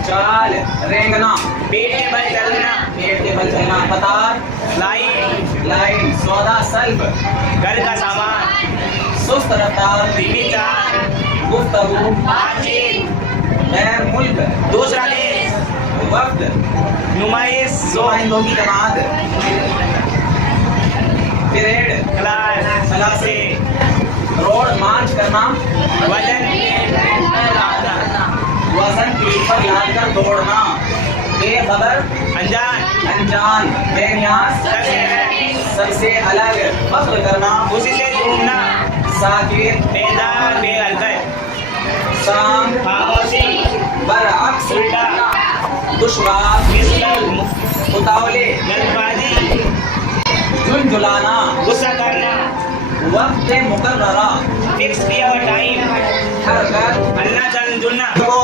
चाल रेंगना, पेट के बल चलना, पेट के बल चलना, कतार लाइन, लाइन, सौदा सल्ब, घर का सामान, सुस्त रफ्तार, धीमी चाल, गुफ्तगू, बातचीत, गैर मुल्क, दूसरा देश, वक्त, नुमाइश, नुमाइंदों की जमात, परेड, क्लास, क्लासे, रोड मार्च करना, वजन, वजन पीठ पर लाद कर दौड़ना, बेखबर, अनजान, अनजान, बेनियाज, सबसे अलग, फख्र करना, उसी से ढूंढना, साकिर, बेदार, बेहरकत, शाम, खामोशी, बरअक्स, उल्टा, दुश्वार, मुश्किल, उतावले, जल्दबाजी, झुंझुलाना, गुस्सा करना, वक्त मुकर्ररा, फिक्स किया हुआ टाइम, हरकत, हलना चलना जुलना। तो